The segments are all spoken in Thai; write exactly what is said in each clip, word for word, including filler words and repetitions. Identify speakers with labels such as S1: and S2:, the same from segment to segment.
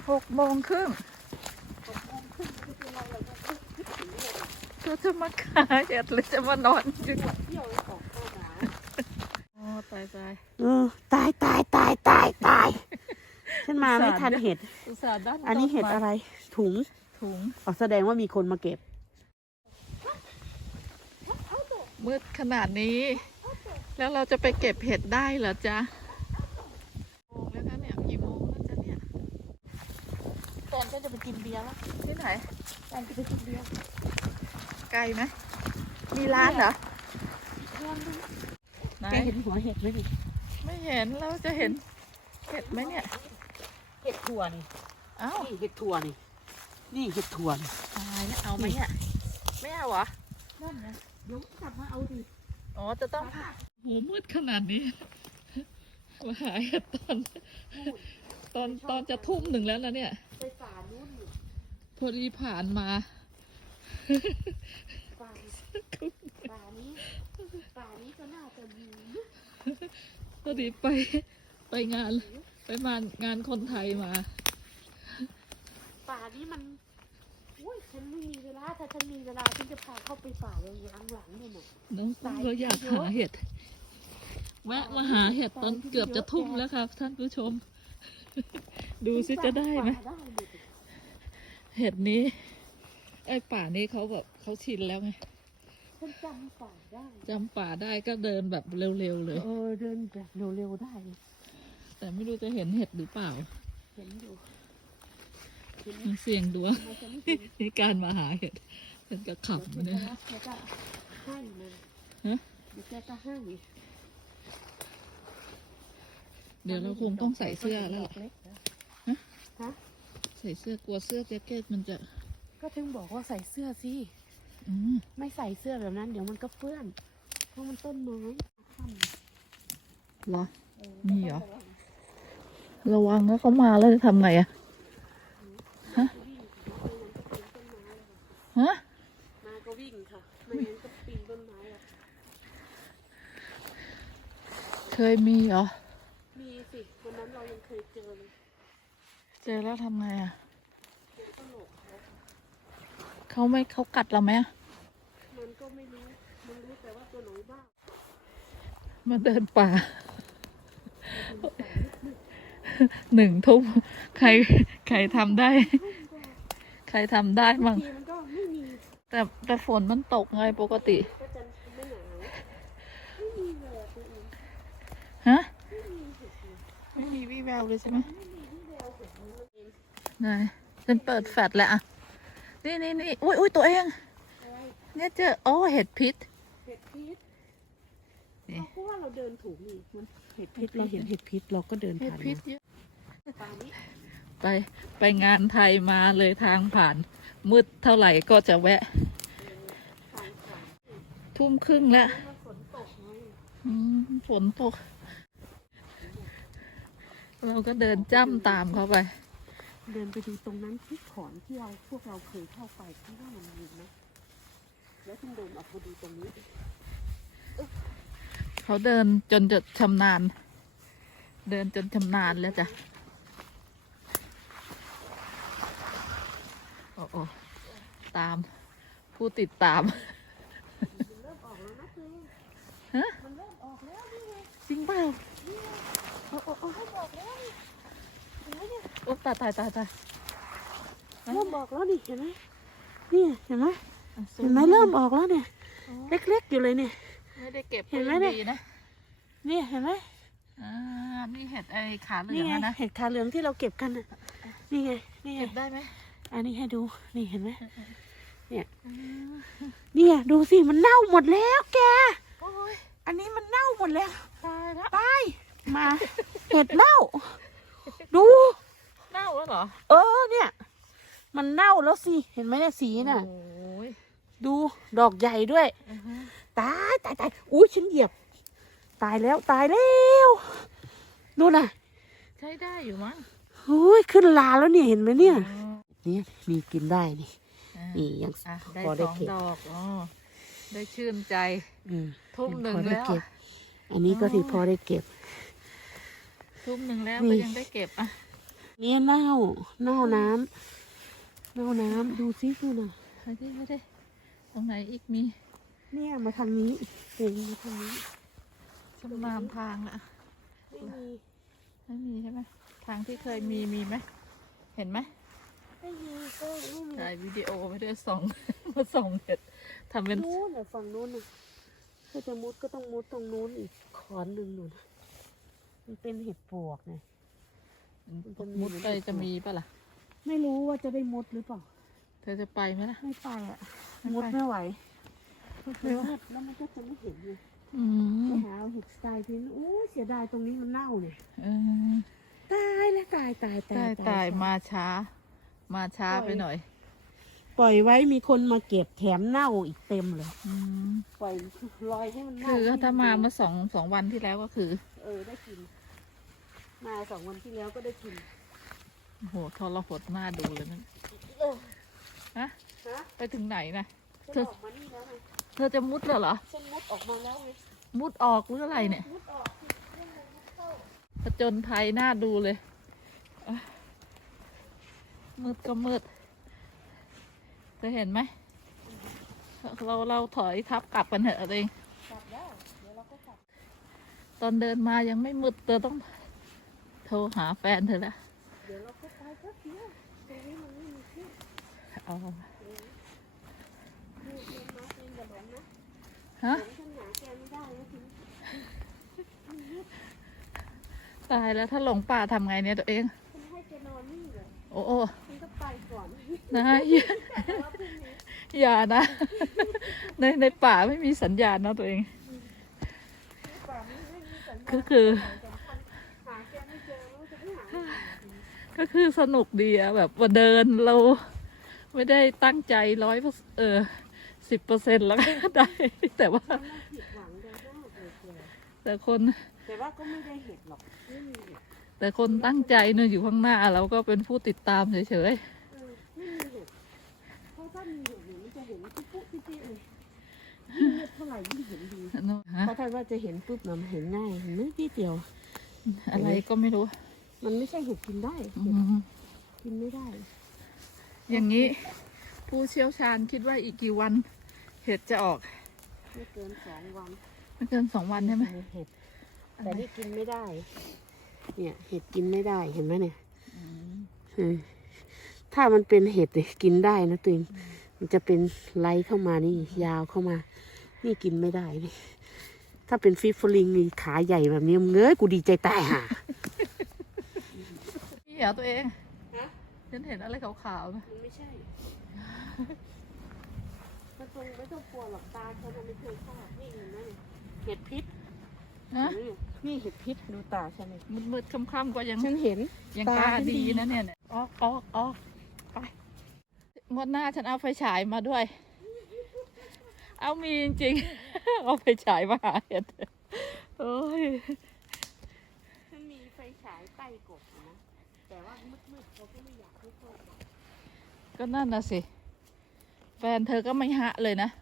S1: หกโมงครึ่งเธอจะมาขายเห็ดหรือจะมานอนอยู่อ๋อตายตาย
S2: เออตายตายตายตายตายฉันมาไม่ทันเห็ดอันนี้เห็ดอะไรถุง
S1: ถุง
S2: อ๋อแสดงว่ามีคนมาเก็บ
S1: มืดขนาดนี้แล้วเราจะไปเก็บเห็ดได้เหรอจ๊ะโมงแล้วนะเนี่ยกี่โมงแล้วจ๊ะเนี่ย
S2: แฟนก็จะไปกินเบียร์แล้ว
S1: ที่ไหน
S2: แฟนจะไปกินเบียร์
S1: ไกลไหมมีร้านเหรอไหน
S2: เห็นหัวเห็ดไหมดิ
S1: ไม่เห็นเราจะเห็นเห็ดไหมเนี่ย
S2: เห็ดถั่วนี่
S1: อ้าว
S2: เห็ดถั่วนี่นี่เห็ดถั่วนี่
S1: ตายแล้วเอาไหมเนี่ยไม่เอาเหรอ
S2: นั่นไงเดี๋ยวกลับมาเอาดิ
S1: อ๋อจะต้องโหมืดขนาดนี้มาหาเห็ดตอนตอนตอนจะทุ่มหนึ่งแล้วนะเนี่ย
S2: ไปป่านู้น
S1: พอดีผ่านมา
S2: ป่าป่านี้ป่านี้ก็น่าจะมี
S1: พอดีไปไปงานไปมางานคนไทยมา
S2: ป่านี้มันอุ้ยฉันไม่มีเวลาถ้าฉันมีเวลาฉันจะพาเข้าไปป่าอย่างหลังๆเนี่ยหมด
S1: น้องตุ้มก็อยากหาเห็ดแวะมาหาเห็ดตอนเกือบจะทุ่มแล้วครับท่านผู้ชมดูซิจะได้ไหมเห็ดนี้ไอ้ป่านี้เขาแบบเขาชินแล้วไง
S2: ฉันจำป่าได้
S1: จำป่าได้ก็เดินแบบเร็วๆเลย
S2: เออเดินแบบเร็วๆได้
S1: แต่ไม่รู้จะเห็นเห็ดหรือเปล่า
S2: เห็นอยู่
S1: เสี่ยงดวงในการมาหาเห็ดเป็นกระขับเนี่ย
S2: แกก็ให้เลย
S1: ฮะ
S2: แกก็ให้
S1: เดี๋ยวเราคงต้องใส่เสื้อแล้วฮะใส่เสื้อกลัวเสื้อแจ็คเก็ตมันจะ
S2: ก็ถึงบอกว่าใส่เสื้อสิไม่ใส่เสื้อแบบนั้นเดี๋ยวมันก็เปื้อนเพราะมันต้นไม้
S1: เหรอนี่เหรอระวังนะเขามาแล้วจะทำไงอะฮะฮะ
S2: มาก็วิ่งค่ะไม่งั้นก็ปีนต้นไม้อะ
S1: เคยมีเหรอ
S2: มีสิวันนั้นเรายังเคยเจอเลย
S1: เจอแล้วทำไงอะ
S2: เจอต้นโหนกเขา
S1: เขาไม่เขากัดเราไหม
S2: มันก็ไม่รู้มันรู้แต่ว่าตัวหนูบ้า
S1: มาเดินป่าหนึ่งทุ่มใครใครทำได้ใครทำได้มั่งแต่แต่ฝนมันตกไงปกติฮะไม่มีวี่แววเลยใช่ไหมไหนฉันเปิดแฟลชแล้วอ่ะนี่นี่นี่อุ้ยอุ้ยตัวเองเนี่ยเจอโอ้เห็ดพิษ
S2: เห็ดพิษเพราะว่าเราเดินถูกนี่มันเห็ดพิษเราเห็นเห็ดพิษเราก็เดินผ่าน
S1: ไปไปงานไทยมาเลยทางผ่านมืดเท่าไหร่ก็จะแวะทุ่มครึ่งแล้วฝนตกเราก็เดินจ้ำตามเขาไป
S2: เดินไปดูตรงนั้นที่ขอนที่เราพวกเราเคยเข้าไปที่ว่ามันมีไหมแล้วถึงเดินออกมาดูตรงนี้
S1: เขาเดินจนจะชำนาญเดินจนชำนาญแล้วจ้ะโอ้โอ้ตามผู้ติดตาม
S2: มันเริ่มออกแล้วนะคือ
S1: ฮะ
S2: มันเริ่มออกแล้วนี่ไง
S1: จริงเปล่า
S2: โอ้โอ้โอ้เริ่มออกแล้วนี่เห็นไหมเนี่ย
S1: โอ้ตายตายตายตาย
S2: เริ่มออกแล้วนี่เห็นไหมนี่เห็นไหมเห็นไหมเริ่มออกแล้วเนี่ยเล็กๆอยู่เลยเนี่ย
S1: ไม่ได้เก็บ
S2: เห็นไหมเนี่ยนี่เห็นไหม
S1: อ่านี่เห็ดไอ้ขาเหลืองนะ
S2: เห็ดขาเหลืองที่เราเก็บกันนี่ไงนี่ไง
S1: เก็บได้ไหม
S2: อันนี้ให้ดูนี่เห็นไหมเนี่ยเนี่ยดูสิมันเน่าหมดแล้วแกอันนี้มันเน่าหมดแล้ว
S1: ตายแล้ว
S2: ตายมาเห็ดเน่าดู
S1: เน่าแล้วเหรอ
S2: เออเนี่ยมันเน่าแล้วสิเห็นไหมเนี่ยสีน่ะดูดอกใหญ่ด้วยตายตายตายอุ้ยฉันเหยียบตายแล้วตายแล้วดูน่ะ
S1: ใช้ได้อยู่มั้ง
S2: อุ้ยขึ้นลาแล้วเนี่ยเห็นไหมเนี่ยนี่มีกินได้นี่นี่ยัง
S1: พอได้เก็บดอกอ๋อได้ชื่นใจทุ่มหนึ่งแล้ว
S2: อันนี้ก็ที่พอได้เก็บ
S1: ทุ่มหนึ่งแล้วก็ยังได้เก็บอ่ะ
S2: เนี่ยเน่าเน่าน้ำเน่าน้ำดูซิดูหน่อย
S1: ไม่ได้ไม่ได้ตรงไหนอีกมี
S2: เนี่ยมาทางนี้เองมาทางนี้
S1: ชำนาญทางละ
S2: ไม่มี
S1: ไม่มีใช่ไหมทางที่เคยมีมีไหมเห็นไหม
S2: ไม่มีก็ไม่มี
S1: ถ่ายวิดีโอไปด้วยส่อง มาส่องเห็ดทำเป็น
S2: นู้นน่ะฝั่งนู้นน่ะถ้าจะมุดก็ต้องมุดตรงนู้นอีกขอนหนึ่งหนูนะมันเป็นเห็ดปวกไง
S1: มุดไปจะมีปะล่ะ
S2: ไม่รู้ว่าจะได้มุดหรือเปล่า
S1: เธอจะไปไหมล่ะ
S2: ไม่ไปอ่ะ
S1: ไม่ไป
S2: มุดไม่ไหว
S1: ไม่ว่า
S2: มืดแล้วมันก็จะไม่เห็นไง
S1: อื
S2: ไป
S1: ม
S2: หาเอาเห็ดสไตล์ที่โอ้ยเสียดายตรงนี้มันเน่าเนี่ย
S1: เออ
S2: ตายแล้วตายตายตา
S1: ตาย ยตายมาช้า มาช้าไปหน่อย
S2: ปล่อยไว้มีคนมาเก็บแถมเน่าอีกเต็มเลย
S1: อืม
S2: ปล่อยลอยให้มันเน่า
S1: คือถ้ามาเมื่อสองสองวันที่แล้วก็คือ
S2: เออได้กิน มาสองวันที่แล้วก็ได้กิน
S1: โอ้โหทรหดหน้าดูเลยนั่น
S2: เออ
S1: ฮะ
S2: ฮะ
S1: ไปถึงไหนนะ
S2: ฉันออกมานี่แล้วไง
S1: เธอจะมุดแล้วเหรอ
S2: ฉันมุดออกมาแล้วไง
S1: มุดออกหรืออะไรเนี่ย
S2: มุดออกสิเรื่องอะไรมุดเข้า
S1: ผจญภัยหน้าดูเลยอ่ะมืดก็มืดเธอเห็นไหม เราเราถอยทับกลับกันเถอะเอง
S2: กลับได้เดี๋ยวเราก็กลับ
S1: ตอนเดินมายังไม่มืดเธอต้องโทรหาแฟนเธอละ
S2: เดี๋ยวเราก็ไปแป๊บเดียวตรงนี้มันไม่มีที่
S1: เอา
S2: นี่เรียนมาเรียนอย่าหลงนะ
S1: ฮะ
S2: หลงฉันหาแกไม่ได้นะทีนี้
S1: ตายแล้วถ้าหลงป่าทำไงเนี่ยตัวเอง
S2: ฉันให้แกนอนนี่เลย
S1: โอ้โอ้
S2: ฉันก็ไปก่อน
S1: นะอย่า
S2: แต่ว่าพรุ่งนี้
S1: อย่านะ ในในป่าไม่มีสัญญาณนะตัวเอง
S2: ป่าไม่ไม่มีสัญญาณ
S1: ก็คือ
S2: สำคัญหาแกไม่เจอแล้วจะไม่หาที่ไหน
S1: ก็คือสนุกดีอะแบบว่าเดินเรา ไม่ได้ตั้งใจร้อยเออสิบเปอร์เซ็นต์แล้วก็ได้ แต่ว่า
S2: ฉันน่ะผิดหวังโดยมากเลยแก
S1: แต่คน
S2: แต่ว่าก็ไม่ได้เห็ดหรอกไม่มีเห็ด
S1: แต่คนตั้งใจเนี่ยอยู่ข้างหน้าเราก็เป็นผู้ติดตามเฉย
S2: เออไม่มีเห็ดเพราะถ้ามีเห็ดเนี่ยมันจะเห็นที่ปุ๊บที่ปุ๊เลยยิ่งเลือกเท่าไหร่ยิ่งเห็นดี
S1: ๆเนอะฮะ
S2: เพราะถ้าว่าจะเห็นปุ๊บนะมันเห็นง่ายเห็นนิดนิดเดียว
S1: อะไรก็ไม่รู้
S2: มันไม่ใช่เห็ดกินได้
S1: อื
S2: เห็ด
S1: ม
S2: กินไม่ได้
S1: อย่างนี้ ผู้เชี่ยวชาญคิดว่าอีกกี่วัน เห็ดจะออก
S2: ไม่เกินสองวัน
S1: ไม่เกินสองวันใช่ไหม
S2: เห็ดแต่นี่กินไม่ได้ เนี่ยเห็ดกินไม่ได้เห็นไหมเนี่ย
S1: อืม
S2: เออถ้ามันเป็นเห็ดเนี่ยกินได้นะตัวเองมันจะเป็นไลเข้ามานี่ยาวเข้ามา นี่กินไม่ได้นี่ถ้าเป็นฟิฟลิงนี่ขาใหญ่แบบนี้มึงเอ้ยกูดีใจตายห่า
S1: นี่เหรอตัวเอง
S2: ฮะ
S1: ฉันเห็นอะไรขาวๆนะ
S2: มันไม่ใช่มันตรงไม่ต้องกลัวหรอกตาฉันน่ะไม่เคยพลาดนี่เห็นไหมเนี่ยเห็ดพิษ
S1: ฮะ
S2: นี่เห็ดพิษดูตาฉันเลย
S1: มืดๆค่ำๆก็ยัง
S2: ฉันเห็น
S1: ยัง
S2: ตา
S1: ตา
S2: ฉันดี
S1: ดีนะเนี่ยเนี่ยออกออกออกไปงวดหน้าฉันเอาไฟฉายมาด้วย เอามีจริงๆ เอาไฟฉายมาหาเห็ดโอ้ย
S2: ฉันมีไฟฉายใต้กบนะแต่ว่ามืดๆเขาก็ไม่อยากให้เข้าไป
S1: ก็นั่นนะสิ แฟนเธอก็ไม่หะเลยนะ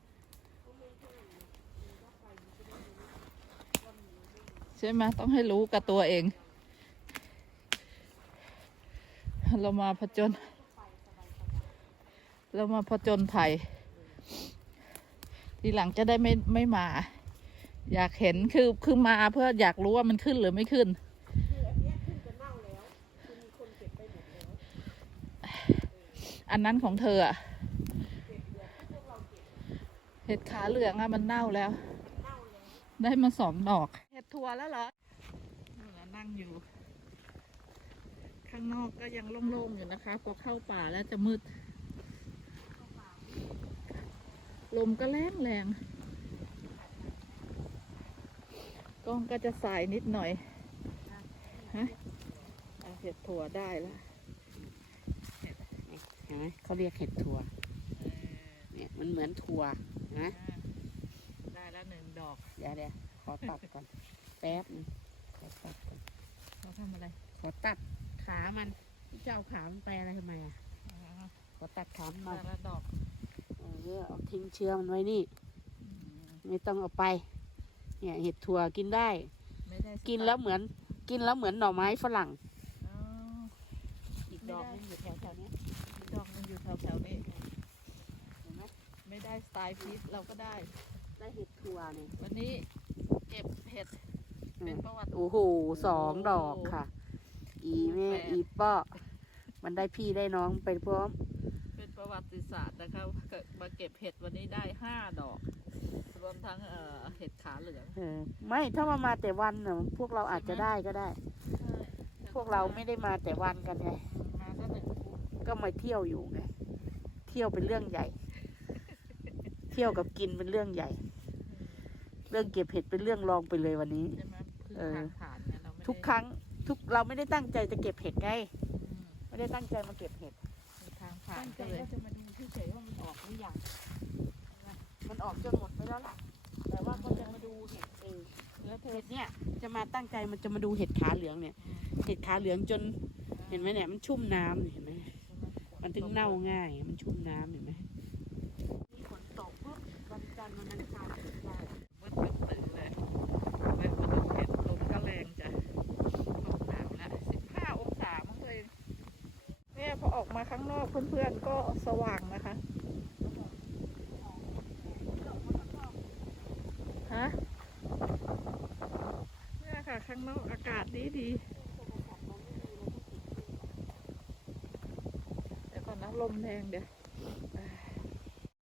S1: ใช่ไหมต้องให้รู้กับตัวเอง เรามาผจญเรามาผจญภัยทีหลังจะได้ไม่ไม่มา อยากเห็นคือคือมาเพื่ออยากรู้ว่ามันขึ้นหรือไม่ขึ้น
S2: คืออันเนี้ยขึ้นจะเน่าแล้วคือมีคนเก็บไปหมดแล้ว
S1: อันนั้นของเธออะเห็ดขาเหลืองอะมันเน่าแล้ว
S2: เน่าแล้ว
S1: ได้มาสองดอก เห็ดทัวแล้วเหรอนั่งอยู่ ข้างนอกก็ยังโล่งๆอยู่นะคะพอเข้าป่าแล้วจะมืด ลมก็แรงแรงกล้องก็จะสายนิดหน่อยฮะเอาเห็ดถั่วได้แล้ว
S2: เห็นไหมเขาเรียกเห็ดถั่วเนี่ยมันเหมือนถั่วนะ
S1: ได้แล้วหนึ่งดอก
S2: เดี๋ยวเดี๋ยวขอตัดก่อนแป๊บนึงขอตัดก่อน
S1: เขาทำอะไร
S2: ขอตัดขามันเจ้าขามันไปอะไรทำไมอ่ะ
S1: อ๋อ
S2: ขอตัดขามันหน่
S1: ได้
S2: อย
S1: แล้วดอก
S2: เออเอาทิ้งเชื้อมันไว้นี่ ไม่ต้องเอาไป เนี่ยเห็ดถั่วกินได้
S1: ไม่ได้
S2: กินแล้วเหมือน กินแล้วเหมือนหน่อไม้ฝรั่ง
S1: อ๋อ
S2: ดอกมันอยู่แถวแถวๆเนี้ย
S1: ดอกมันอยู่แถวๆนี้
S2: เห็นไหม
S1: ไม่ได้สไตล์พีชเราก็ได้
S2: ได้เห็ดถั่วนี่
S1: วันนี้เก็บเห็ดเป็นประวัติ
S2: โอ้โหสองดอกค่ะ อีแม่
S1: แปด
S2: อีป้อมันได้พี่ได้น้องไปพร้อม
S1: เป็นประวัติศาสตร์นะคะเกิดมาเก็บเห็ดวันนี้ได้ห้าดอก รวมทั้งเอ่อเห็ดขาเหลือง
S2: เออไม่ถ้ามามาแต่วันน่ะพวกเราอาจจะได้ก็ได้ พวกเราไม่ได้มาแต่วันกันไง
S1: มาก็หนึ่งคู่
S2: ก็มาเที่ยวอยู่ไงเที่ยวเป็นเรื่องใหญ่ เที่ยวกับกินเป็นเรื่องใหญ่ เรื่องเก็บเห็ดเป็นเรื่องรองไปเลยวันนี้
S1: ใช่ไหมคือ
S2: เออ
S1: ทางผ่านเนี่ยเราไม่ได้
S2: ทุกครั้งทุกเราไม่ได้ตั้งใจจะเก็บเห็ดไง
S1: อืม
S2: ไม่ได้ตั้งใจมาเก็บเห็ด
S1: มีทางผ่าน
S2: ตั้งใจ
S1: ก็เลย
S2: ว่าจะมาดูเฉยๆว่ามันออกหรือยังมันออกจนหมดไปแล้วล่ะแต่ว่าก็จะมาดูเห็ดเอง
S1: แล้วเธอ
S2: เห็ดเนี่ยจะมาตั้งใจมันจะมาดูเห็ดขาเหลืองเนี่ย เห็ดขาเหลืองจนเห็นไหมเนี่ยมันชุ่มน้ำเห็นไหมมันถึงเน่าง่าย มันชุ่มน้ำเห็นไหมมีฝนตกปุ๊บวันจันทร์วันอังคารเก็บได้
S1: มืดเป็นตื่นเลยแวะมาดูเห็ดลมก็แรงจ้ะลมหนาวแล้วสิบห้าองศามั้งตัวเองเนี่ยพอออกมาข้างนอกเพื่อนๆก็สว่างนะคะฮะเนี่ยค่ะข้างนอกอากาศดีดีเดี๋ยวก่อนนะลมแรงเดี๋ยว